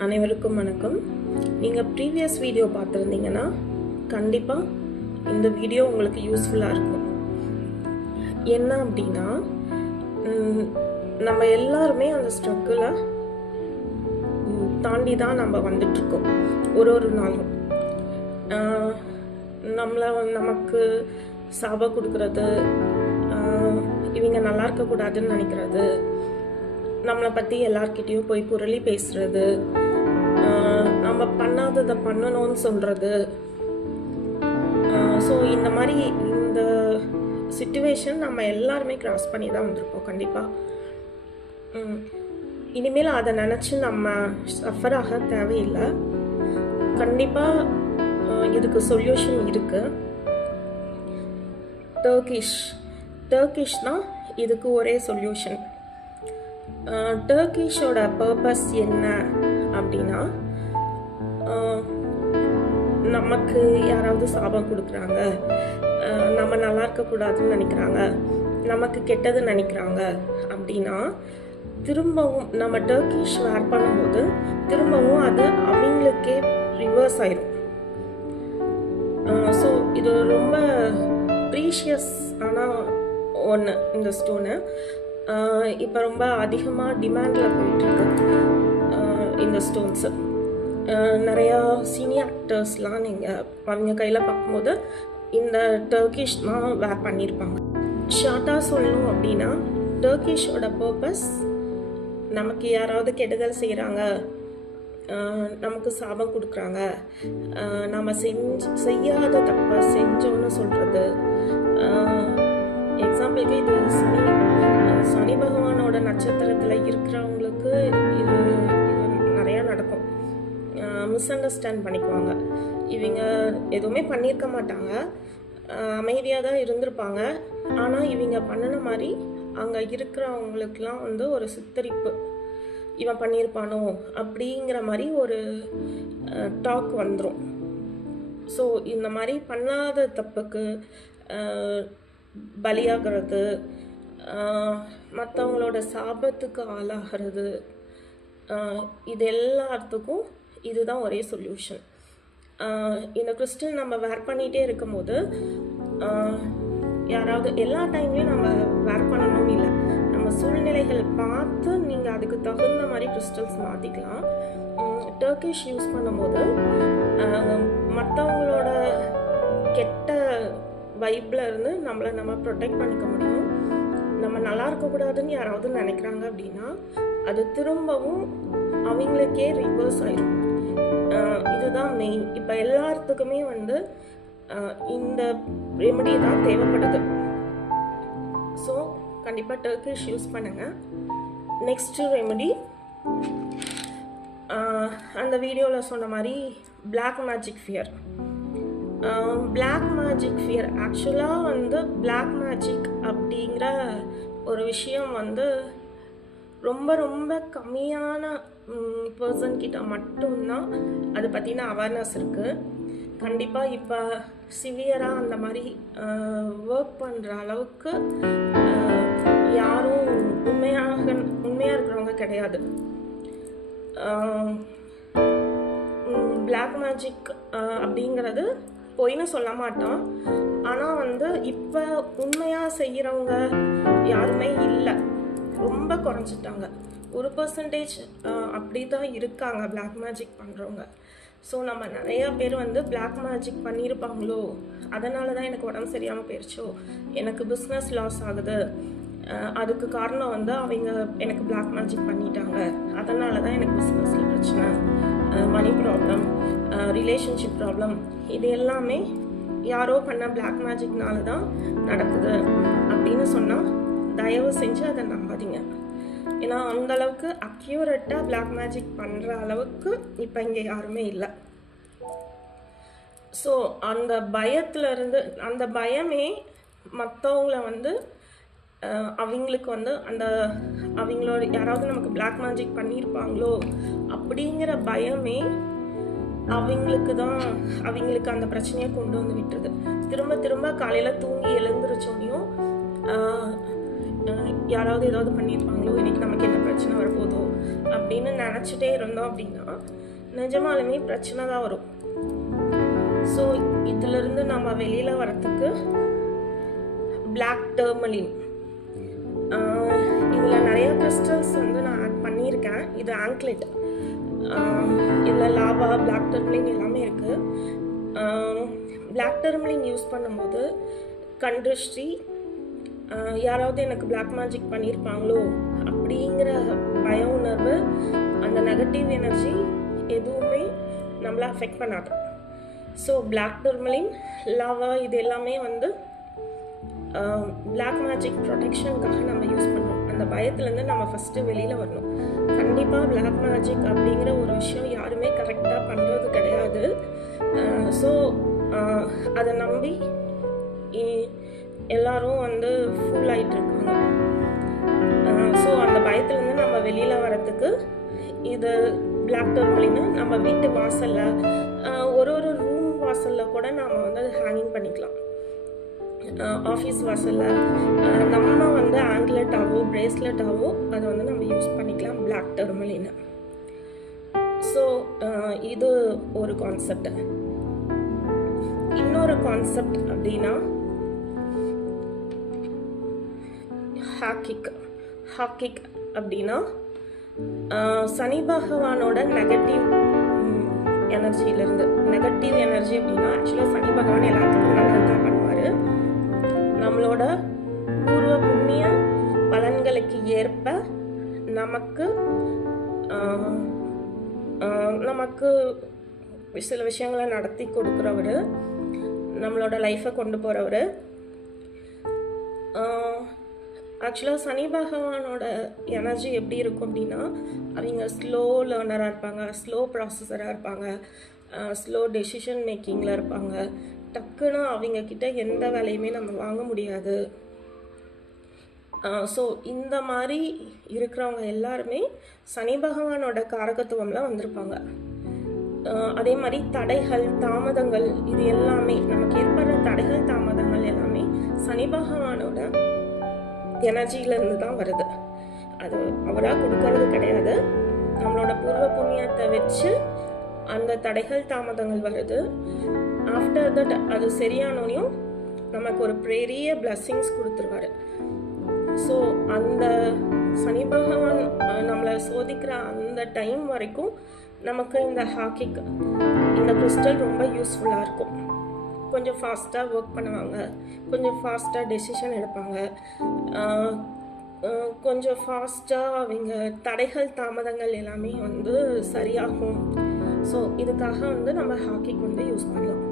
அனைவருக்கும் வணக்கம். நீங்கள் ப்ரீவியஸ் வீடியோ பார்த்துருந்தீங்கன்னா கண்டிப்பாக இந்த வீடியோ உங்களுக்கு யூஸ்ஃபுல்லாக இருக்கும். என்ன அப்படின்னா, நம்ம எல்லாருமே அந்த ஸ்ட்ரகிளை தாண்டி தான் நம்ம வந்துட்டுருக்கோம். ஒரு நாளும் நமக்கு சாபம் கொடுக்கறது, இவங்க நல்லா இருக்கக்கூடாதுன்னு நினைக்கிறது, நம்மளை பற்றி எல்லார்கிட்டையும் போய் புரளி பேசுறது, நம்ம பண்ணாததை பண்ணணும்னு சொல்கிறது. ஸோ இந்த மாதிரி இந்த சிச்சுவேஷன் நம்ம எல்லாருமே கிராஸ் பண்ணி தான் வந்திருப்போம் கண்டிப்பாக. இனிமேல் அதை நினச்சி நம்ம சஃபர் ஆக தேவையில்லை. கண்டிப்பாக இதுக்கு சொல்யூஷன் இருக்குது. டர்க்கிஷ் தான் இதுக்கு ஒரே சொல்யூஷன். டர்க்கிஷோட பர்பஸ் என்ன அப்படின்னா, நமக்கு யாராவது சாபம் கொடுக்குறாங்க, நம்ம நல்லா இருக்கக்கூடாதுன்னு நினைக்கிறாங்க, நமக்கு கெட்டது நினைக்கிறாங்க அப்படின்னா, திரும்பவும் நம்ம டர்க்கிஷ் வேர் பண்ணும்போது திரும்பவும் அது அவங்களுக்கே ரிவர்ஸ் ஆயிடும். ஸோ இது ரொம்ப ப்ரீஷியஸ் ஆனால் ஒன்று. இந்த ஸ்டோனு இப்போ ரொம்ப அதிகமாக டிமாண்டில் போயிட்டுருக்கு இந்த ஸ்டோன்ஸு. நிறையா சீனியர் ஆக்டர்ஸ்லாம் நீங்கள் அவங்க கையில் பார்க்கும்போது இந்த டர்க்கிஷ் தான் வேர் பண்ணியிருப்பாங்க. ஷார்ட்டாக சொல்லணும் அப்படின்னா, டர்க்கிஷோட பர்பஸ், நமக்கு யாராவது கெடுதல் செய்கிறாங்க, நமக்கு சாபம் கொடுக்குறாங்க, நம்ம செய்யாத தப்பை செஞ்சோன்னு சொல்கிறது. எக்ஸாம்பிளுக்கு இது சனி பகவானோட நட்சத்திரத்தில் இருக்கிறவங்களுக்கு இது நிறையா நடக்கும். மிஸ் அண்டர்ஸ்டாண்ட் பண்ணிக்குவாங்க. இவங்க எதுவுமே பண்ணியிருக்க மாட்டாங்க, அமைதியாக தான் இருந்திருப்பாங்க. ஆனால் இவங்க பண்ணின மாதிரி அங்கே இருக்கிறவங்களுக்கெல்லாம் ஒரு சித்தரிப்பு, இவன் பண்ணியிருப்பானோ அப்படிங்கிற மாதிரி ஒரு டாக் வந்துடும். ஸோ இந்த மாதிரி பண்ணாத தப்புக்கு பலியாகிறது, மற்றவங்களோட சாபத்துக்கு ஆளாகிறது, இது எல்லாத்துக்கும் இதுதான் ஒரே சொல்யூஷன். இந்த கிறிஸ்டல் நம்ம வேர் பண்ணிகிட்டே இருக்கும்போது, யாராவது எல்லா டைம்லையும் நம்ம வேர் பண்ணணும்னு இல்லை, நம்ம சூழ்நிலைகள் பார்த்து நீங்கள் அதுக்கு தகுந்த மாதிரி கிறிஸ்டல்ஸ் மாற்றிக்கலாம். டர்க்கிஷ் யூஸ் பண்ணும்போது மற்றவங்களோட கெட்ட வைப்பில் இருந்து நம்ம ப்ரொடெக்ட் பண்ணிக்க முடியும். நம்ம நல்லா இருக்கக்கூடாதுன்னு யாராவது நினைக்கிறாங்க அப்படின்னா அது திரும்பவும் அவங்களுக்கே ரிவர்ஸ் ஆயிடும். இதுதான் மெயின். இப்போ எல்லாத்துக்குமே இந்த ரெமெடி தான் தேவைப்படுது. ஸோ கண்டிப்பாக டர்க்கிஷ் யூஸ் பண்ணுங்க. நெக்ஸ்ட் ரெமெடி, அந்த வீடியோவில் சொன்ன மாதிரி black magic fear. Black magic fear ஆக்சுவலாக பிளாக் மேஜிக் அப்படிங்கிற ஒரு விஷயம் ரொம்ப ரொம்ப கம்மியான பர்சன் கிட்ட மட்டும்தான் அதை பற்றின அவேர்னஸ் இருக்குது. கண்டிப்பாக இப்போ சிவியராக அந்த மாதிரி ஒர்க் பண்ணுற அளவுக்கு யாரும் உண்மையாக இருக்கிறவங்க கிடையாது. பிளாக் மேஜிக் அப்படிங்கிறது பொய்ன்னு சொல்ல மாட்டோம். ஆனால் இப்போ உண்மையாக செய்கிறவங்க யாருமே இல்லை, ரொம்ப குறைஞ்சிட்டாங்க. 1% அப்படி தான் இருக்காங்க பிளாக் மேஜிக் பண்ணுறவங்க. ஸோ நம்ம நிறையா பேர் பிளாக் மேஜிக் பண்ணியிருப்பாங்களோ, அதனால தான் எனக்கு உடம்பு சரியாமல் போயிடுச்சோ, எனக்கு பிஸ்னஸ் லாஸ் ஆகுது, அதுக்கு காரணம் அவங்க எனக்கு பிளாக் மேஜிக் பண்ணிட்டாங்க, அதனால தான் எனக்கு பிஸ்னஸில் பிரச்சனை, மணி ப்ராப்ளம், ரிலேஷன்ஷிப் ப்ராப்ளம், இது எல்லாமே யாரோ பண்ண பிளாக் மேஜிக்னால தான் நடக்குது அப்படின்னு சொன்னால் தயவு செஞ்சு அதை நம்பாதீங்க. ஏன்னா அந்தளவுக்கு அக்யூரேட்டாக பிளாக் மேஜிக் பண்ணுற அளவுக்கு இப்போ இங்கே யாருமே இல்லை. ஸோ அந்த பயத்துலேருந்து, அந்த பயமே மற்றவங்கள அவங்களுக்கு அந்த அவங்களோட யாராவது நமக்கு பிளாக் மேஜிக் பண்ணியிருப்பாங்களோ அப்படிங்கிற பயமே அவங்களுக்கு அந்த பிரச்சனையை கொண்டு வந்து விட்டுருது. திரும்ப திரும்ப காலையில் தூங்கி எழுந்திரிச்சோனையும் யாராவது ஏதாவது பண்ணியிருப்பாங்களோ, இன்னைக்கு நமக்கு என்ன பிரச்சனை வரப்போதோ, அப்படின்னு நினச்சிட்டே இருந்தோம் அப்படின்னா நிஜமாலுமே பிரச்சனை தான் வரும். ஸோ இதிலிருந்து நம்ம வெளியில் வரத்துக்கு பிளாக் டர்மலின், இதில் நிறைய கிறிஸ்டல்ஸ் வந்து நான் ஆட் பண்ணியிருக்கேன். இது ஆங்க்லெட், இதில் லாவா, பிளாக் டர்மலின் எல்லாமே இருக்குது. பிளாக் டர்மலின் யூஸ் பண்ணும்போது கண்திருஷ்டி, யாராவது எனக்கு பிளாக் மேஜிக் பண்ணியிருப்பாங்களோ அப்படிங்கிற பய உணர்வு, அந்த நெகட்டிவ் எனர்ஜி எதுவுமே நம்மளை அஃபெக்ட் பண்ணாது. ஸோ பிளாக் டர்மலின், லாவா இது எல்லாமே வந்து பிளாக் மேஜிக் ப்ரொடெக்ஷனுக்காக நம்ம யூஸ் பண்ணுறோம். அந்த பயத்துலேருந்து நம்ம ஃபஸ்ட்டு வெளியில் வரணும். கண்டிப்பாக பிளாக் மேஜிக் அப்படிங்கிற ஒரு விஷயம் யாருமே கரெக்டாக பண்ணுறது கிடையாது. ஸோ அதை நம்பி எல்லாரும் வந்து ஃபுல் ஆகிட்டு இருக்காங்க. ஸோ அந்த பயத்துலேருந்து நம்ம வெளியில் வரத்துக்கு இது பிளாக் டர்மலின்னு நம்ம வீட்டு வாசலில், ஒரு ரூம் வாசலில் கூட நாம் வந்து அதை ஹேங்கிங் பண்ணிக்கலாம். ஆஃபீஸ் வாசலில் நம்ம வந்து ஆங்க்லெட்டாவோ பிரேஸ்லெட்டாவோ அதை வந்து நம்ம யூஸ் பண்ணிக்கலாம் பிளாக் டர்மலின்னு. ஸோ இது ஒரு கான்செப்ட். இன்னொரு கான்செப்ட் அப்படின்னா ஹாக்கிக் அப்படின்னா சனி பகவானோட நெகட்டிவ் எனர்ஜியிலிருந்து. நெகட்டிவ் எனர்ஜி அப்படின்னா ஆக்சுவலாக சனி பகவான் எல்லாத்துக்கும் நல்லது தான் பண்ணுவார். நம்மளோட பூர்வ புண்ணிய பலன்களுக்கு ஏற்ப நமக்கு சில விஷயங்களை நடத்தி கொடுக்குறவர், நம்மளோட லைஃப்பை கொண்டு போகிறவர். ஆக்சுவலாக சனி பகவானோட எனர்ஜி எப்படி இருக்கும் அப்படின்னா, அவங்க ஸ்லோ லேர்னராக இருப்பாங்க, ஸ்லோ ப்ராசஸராக இருப்பாங்க, ஸ்லோ டெசிஷன் மேக்கிங்கில் இருப்பாங்க. டக்குன்னு அவங்கக்கிட்ட எந்த வேலையுமே நம்ம வாங்க முடியாது. ஸோ இந்த மாதிரி இருக்கிறவங்க எல்லாருமே சனி பகவானோட காரகத்துவம்லாம் வந்திருப்பாங்க. அதே மாதிரி தடைகள், தாமதங்கள், இது எல்லாமே நமக்கு ஏற்படுற தடைகள், தாமதங்கள் எல்லாமே சனி பகவானோட எனர்ஜியிலேருந்து தான் வருது. அது அவராக கொடுக்கறது கிடையாது. நம்மளோட பூர்வ புண்ணியத்தை வச்சு அந்த தடைகள், தாமதங்கள் வருது. ஆஃப்டர் தட் அது சரியானோனையும் நமக்கு ஒரு பெரிய பிளஸ்ஸிங்ஸ் கொடுத்துருவாரு. ஸோ அந்த சனி பகவான் நம்மளை சோதிக்கிற அந்த டைம் வரைக்கும் நமக்கு இந்த ஹாக்கிக், இந்த கிறிஸ்டல் ரொம்ப யூஸ்ஃபுல்லாக இருக்கும். கொஞ்சம் ஃபாஸ்ட்டாக ஒர்க் பண்ணுவாங்க, கொஞ்சம் ஃபாஸ்ட்டாக டெசிஷன் எடுப்பாங்க, கொஞ்சம் ஃபாஸ்ட்டாக அவங்க தடைகள், தாமதங்கள் எல்லாமே வந்து சரியாகும். ஸோ இதுக்காக வந்து நம்ம ஹாக்கிக் வந்து யூஸ் பண்ணலாம்.